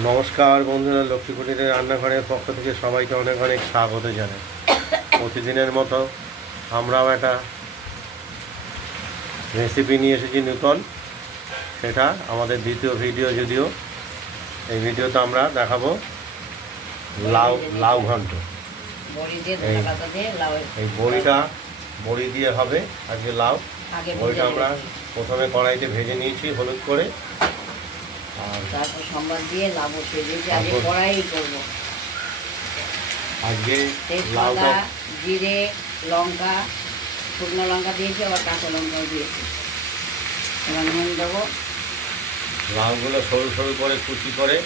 নমস্কার বন্ধুরা, লক্ষ্মী কুটিরের রান্নাঘরের পক্ষ থেকে সবাইকে অনেক অনেক স্বাগত জানাই। প্রতিদিনের মতো আমরাও একটা রেসিপি নিয়ে এসেছি নতুন। সেটা আমাদের দ্বিতীয় ভিডিও, যদিও এই ভিডিওতে আমরা দেখাবো লাউ ঘন্ট। এই বড়ি দিয়ে হবে আজকে লাউ। বড়িটা আমরা প্রথমে কড়াইতে ভেজে নিয়েছি হলুদ করে, আর তারপর সম্বাদ দিয়ে লাউ বসিয়ে দিয়েছি। আজকে কড়াই করবো। আজকে তেজপাতা, জিরে, লঙ্কা, শুকনো লঙ্কা দিয়েছি, আবার কাঁচা লঙ্কাও দিয়েছি। এবার নুন দেবো। লাউগুলো সরু সরু করে কুচি করে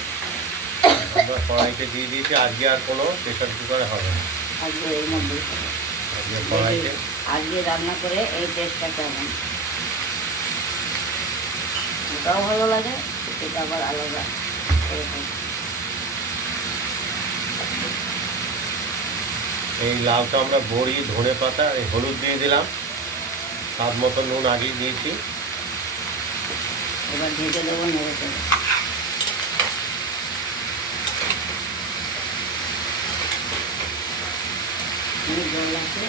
আমরা কড়াইতে দিয়ে দিয়েছি। আজকে আর কোনো প্রেশার কুকারে হবে না, আজকে এর মধ্যেই হবে। আজকে কড়াইতে আজকে রান্না করে এই টেস্টটা কেমন, ওটাও ভালো লাগে, এটা আবার আলাদা এরকম। এই লাউটা আমরা বড়ি, ধনে পাতা, এই হলুদ দিয়ে দিলাম, স্বাদ মতো নুন আগেই দিয়েছি। এবার ঢেকে দেবো, নেড়ে দেবো। জল আছে,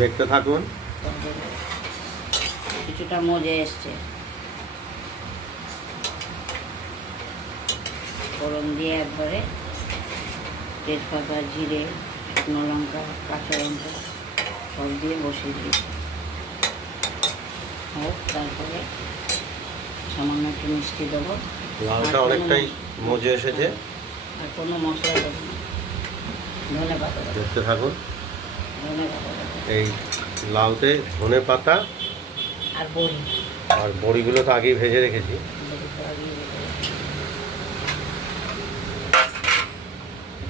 দেখতে থাকুন। কিছুটা মজে এসছে। ফোড়ন দিয়ে একবারে তেজপাতা, জিরে, শুকনো লঙ্কা, কাঁচা লঙ্কা সব দিয়ে বসিয়ে দিই। হোক, তারপরে সামান্য একটু মিষ্টি দেবো। লাউটা অনেকটাই মজে এসেছে। আর কোনো মশলা দেবো না। ধনে পাতা দেবো। দেখতে থাকুন। ধনে পাতা দেবো। এই লাউতে ধনে পাতা আর বড়িগুলো তো আগেই ভেজে রেখেছি।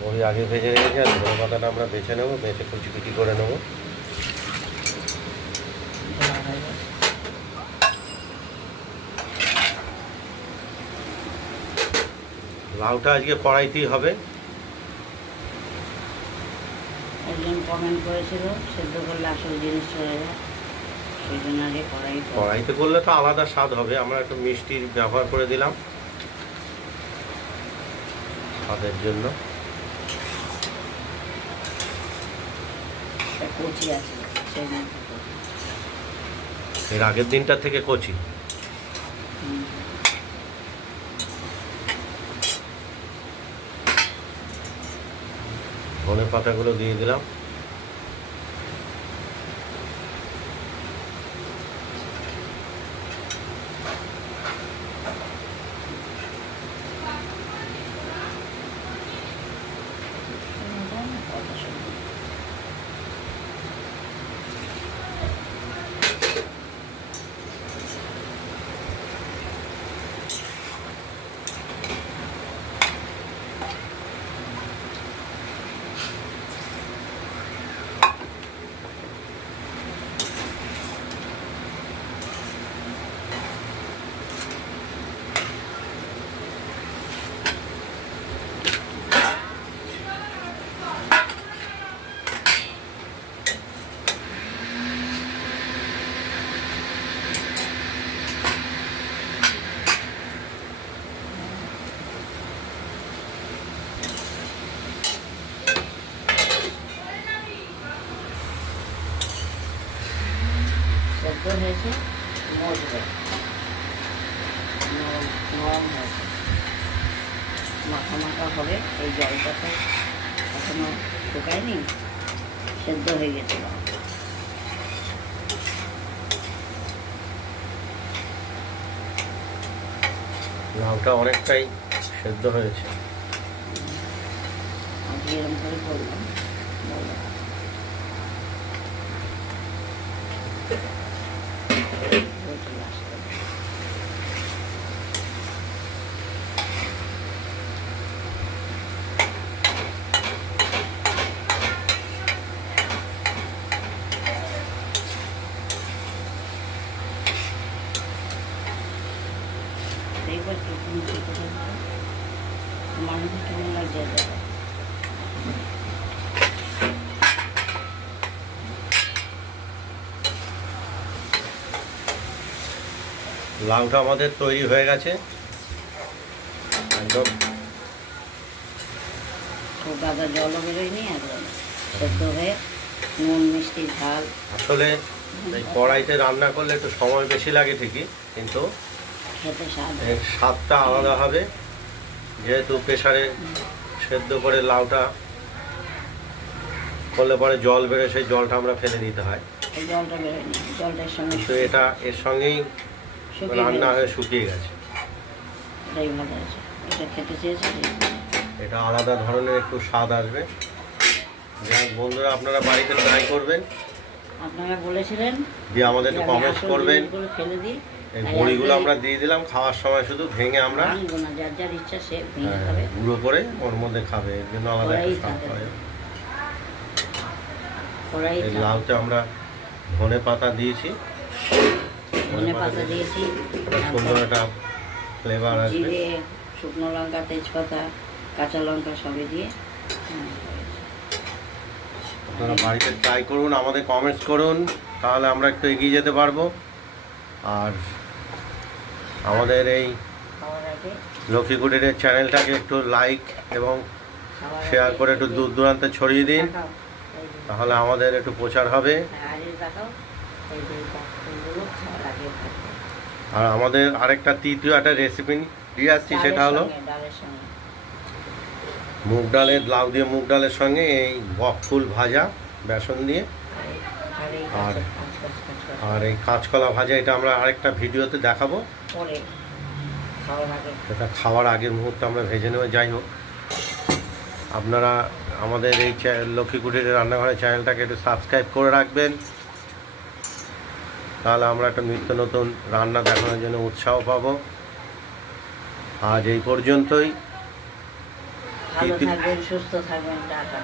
বড়ি আগে ভেজে রেখেছি, আর ধনে পাতাটা আমরা বেছে নেবো, বেছে কুচি কুচি করে নেবো। লাউটা আজকে কড়াইতেই হবে। একজন কমেন্ট করেছিল সেদ্ধ করলে আসল জিনিস চলে যায়, সেই জন্য আগে কড়াইতে করলে তো আলাদা স্বাদ হবে। আমরা একটু মিষ্টির ব্যবহার করে দিলাম স্বাদের জন্য। কচি আছে, এর আগের দিনটা থেকে কচি। ধনে পাতাগুলো দিয়ে দিলাম। সেদ্ধ হয়েছে, মজবে, নরম হয়েছে, মাখা মাখা হবে। এই জলটা তো এখনো শুকায়নি, সেদ্ধ হয়ে গেছে। লাউটা অনেকটাই সেদ্ধ হয়েছে। আমি এরকম করে করলাম। লাউটা আমাদের তৈরি হয়ে গেছে একদম, খুব গাদা জলও বেরোয়নি, একদম সেদ্ধ হয়ে নুন মিষ্টি ঝাল। আসলে এই কড়াইতে রান্না করলে একটু সময় বেশি লাগে ঠিকই, কিন্তু খেতে স্বাদ, এর স্বাদটা আলাদা হবে। যেহেতু প্রেসারে সেদ্ধ করে লাউটা করলে পরে জল বেরোয়, সেই জলটা আমরা ফেলে দিতে হয়, এই জলটা বেরোয়নি, জলটার সঙ্গে তো এটা এর সঙ্গেই শুকিয়ে রান্না গেছে। হয়ে শুকিয়ে গেছে। এটাই ভালো আছে, এটা খেতে চেয়েছি। এটা আলাদা ধরনের একটু স্বাদ আসবে। যাই হোক বন্ধুরা, আপনারা বাড়িতে ট্রাই করবেন, আপনারা বলেছিলেন দিয়ে আমাদের একটু কমেন্টস করবেন। ফেলে দিই, এই বড়িগুলো আমরা দিয়ে দিলাম, খাওয়ার সময় শুধু ভেঙে আমরা ভাঙবো না, যার যার ইচ্ছা সে ভেঙে খাবে। গুঁড়ো করে ওর মধ্যে খাবে, এর জন্য আলাদা একটা স্বাদ হয়। কড়াই এই লাউতে আমরা ধনে পাতা দিয়েছি, ধনে পাতা দিয়েছি, সুন্দর একটা ফ্লেভার আসবে। জিরে, শুকনো লঙ্কা, তেজপাতা, কাঁচা লঙ্কা সবই দিয়ে। আপনারা বাড়িতে ট্রাই করুন, আমাদের কমেন্টস করুন, তাহলে আমরা একটু এগিয়ে যেতে পারবো। আর আমাদের এই খাওয়ার আগে লক্ষ্মী কুটিরের চ্যানেলটাকে একটু লাইক এবং শেয়ার করে একটু দূর দূরান্তে ছড়িয়ে দিন, তাহলে আমাদের একটু প্রচার হবে। আর আমাদের আরেকটা তৃতীয় একটা রেসিপি দিয়ে আসছি, সেটা হলো মুগ ডালের, লাউ দিয়ে মুগ ডালের সঙ্গে এই বক ফুল ভাজা বেসন দিয়ে, আর আর এই কাঁচকলা ভাজা। এটা আমরা আরেকটা ভিডিওতে দেখাবো, এটা খাওয়ার আগের মুহূর্তে আমরা ভেজে নেব। যাই হোক, আপনারা আমাদের এই লক্ষ্মী কুটিরের রান্নাঘরের চ্যানেলটাকে একটু সাবস্ক্রাইব করে রাখবেন, তাহলে আমরা একটা নিত্য নতুন রান্না দেখানোর জন্য উৎসাহ পাবো। আজ এই পর্যন্তই। ভালো থাকবেন, সুস্থ থাকবেন, টাটা।